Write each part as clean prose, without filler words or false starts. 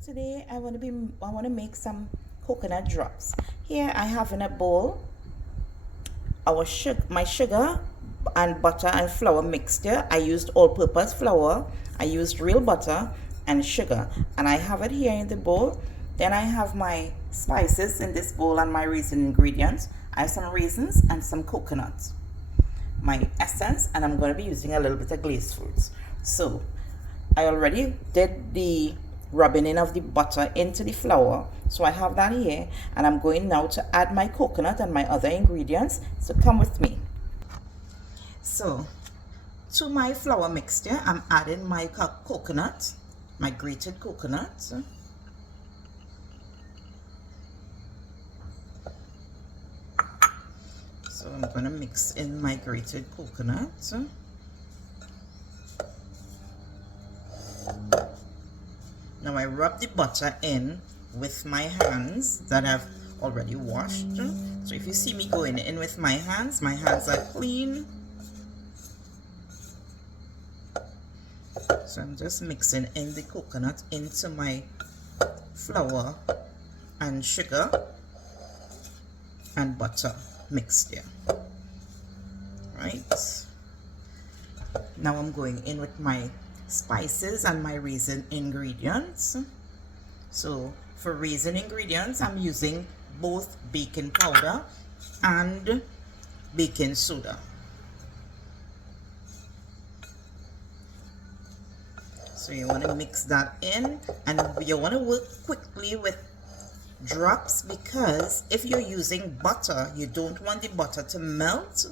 So today I want to make some coconut drops. Here I have in a bowl my sugar and butter and flour mixture. I used all-purpose flour, I used real butter and sugar, and I have it here in the bowl. Then I have my spices in this bowl and my raisin ingredients. I have some raisins and some coconuts, my essence, and I'm going to be using a little bit of glazed fruits. So I already did the rubbing in of the butter into the flour, so I have that here, and I'm going now to add my coconut and my other ingredients, so come with me. So to my flour mixture, I'm adding my coconut, my grated coconut. So I'm going to mix in my grated coconut. Now I rub the butter in with my hands that I've already washed. So if you see me going in with my hands are clean. So I'm just mixing in the coconut into my flour and sugar and butter mixture. Right. Now I'm going in with my spices and my raisin ingredients. So for raisin ingredients, I'm using both baking powder and baking soda. So you want to mix that in, and you want to work quickly with drops, because if you're using butter, you don't want the butter to melt,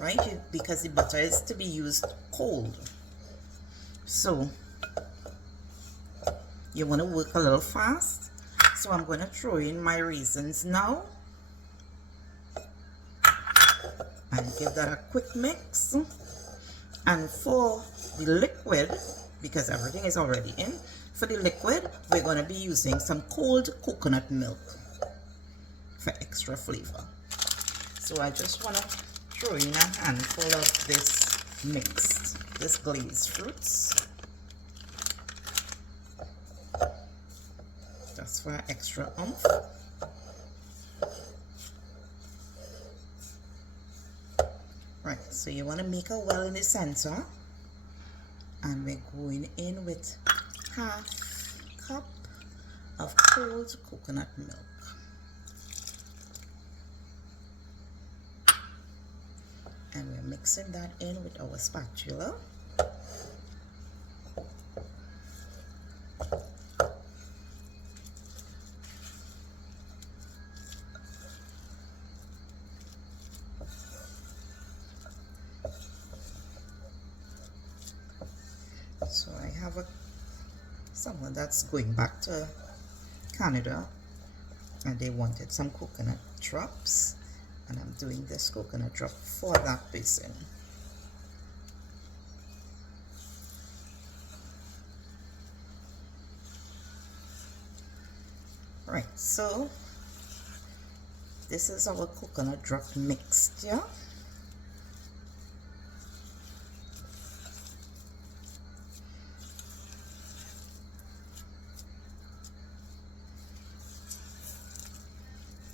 right? Because the butter is to be used cold. So you want to work a little fast. So I'm going to throw in my raisins now and give that a quick mix. And for the liquid, because everything is already in, for the liquid we're going to be using some cold coconut milk for extra flavor. So I just want to throw in a handful of this glazed fruits. Just for extra oomph. Right, so you want to make a well in the center, and we're going in with half cup of cold coconut milk. And we're mixing that in with our spatula. So I have someone that's going back to Canada, and they wanted some coconut drops, and I'm doing this coconut drop for that person. Right, so this is our coconut drop mixture.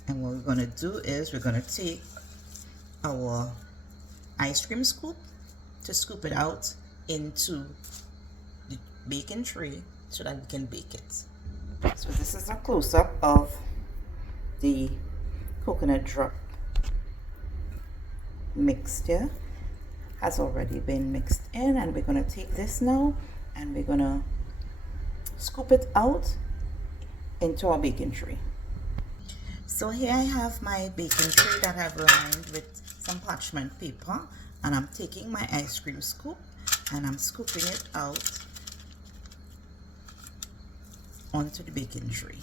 And what we're going to do is we're going to take our ice cream scoop to scoop it out into the baking tray so that we can bake it. So this is a close-up of the coconut drop mixture. Has already been mixed in, and we're going to take this now and we're going to scoop it out into our baking tray. So here I have my baking tray that I've lined with some parchment paper, and I'm taking my ice cream scoop and I'm scooping it out onto the baking tray.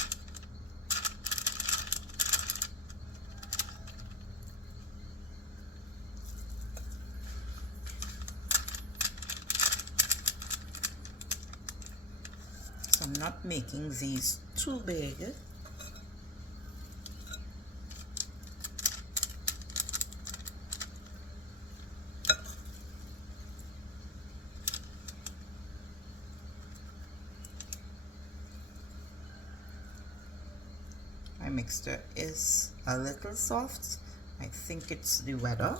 So I'm not making these too big. mixture is a little soft. I think it's the weather.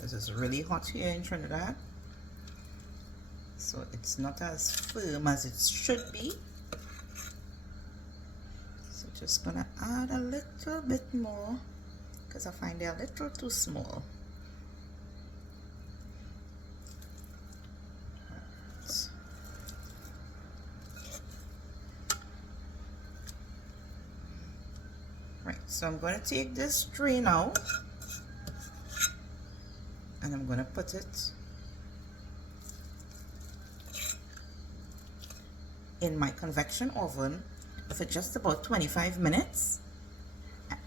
This is really hot here in Trinidad, so it's not as firm as it should be. So just gonna add a little bit more because I find they're a little too small. Right, so I'm going to take this tray now and I'm going to put it in my convection oven for just about 25 minutes.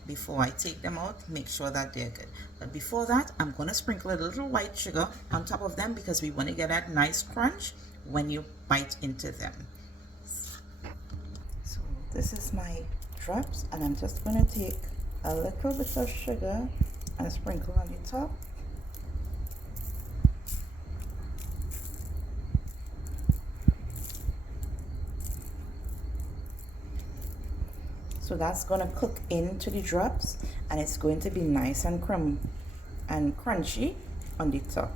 Before I take them out, make sure that they're good. But before that, I'm going to sprinkle a little white sugar on top of them because we want to get that nice crunch when you bite into them. So this is my drops, and I'm just going to take a little bit of sugar and sprinkle on the top. So that's going to cook into the drops, and it's going to be nice and crunchy on the top.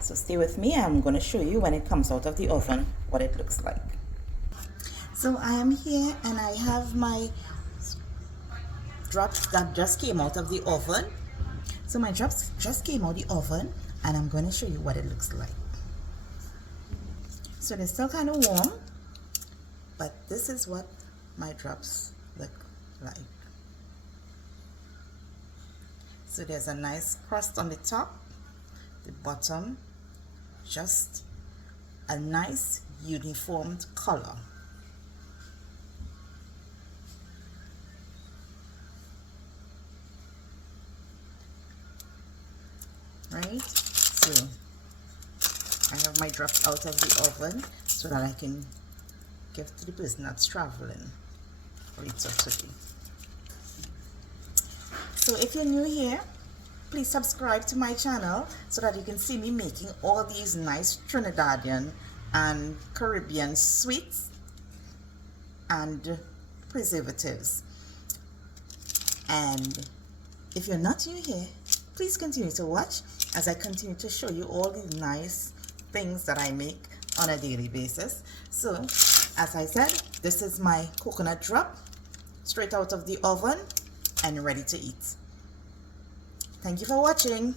So stay with me. I'm going to show you when it comes out of the oven what it looks like. So I am here and I have my drops that just came out of the oven. So my drops just came out of the oven and I'm going to show you what it looks like. So they're still kind of warm, but this is what my drops look like. So there's a nice crust on the top, the bottom just a nice uniformed color. Right, so I have my drops out of the oven so that I can give to the person that's traveling later today. So if you're new here, please subscribe to my channel so that you can see me making all these nice Trinidadian and Caribbean sweets and preservatives. And if you're not new here, please continue to watch as I continue to show you all these nice things that I make on a daily basis. So, as I said, this is my coconut drop straight out of the oven and ready to eat. Thank you for watching.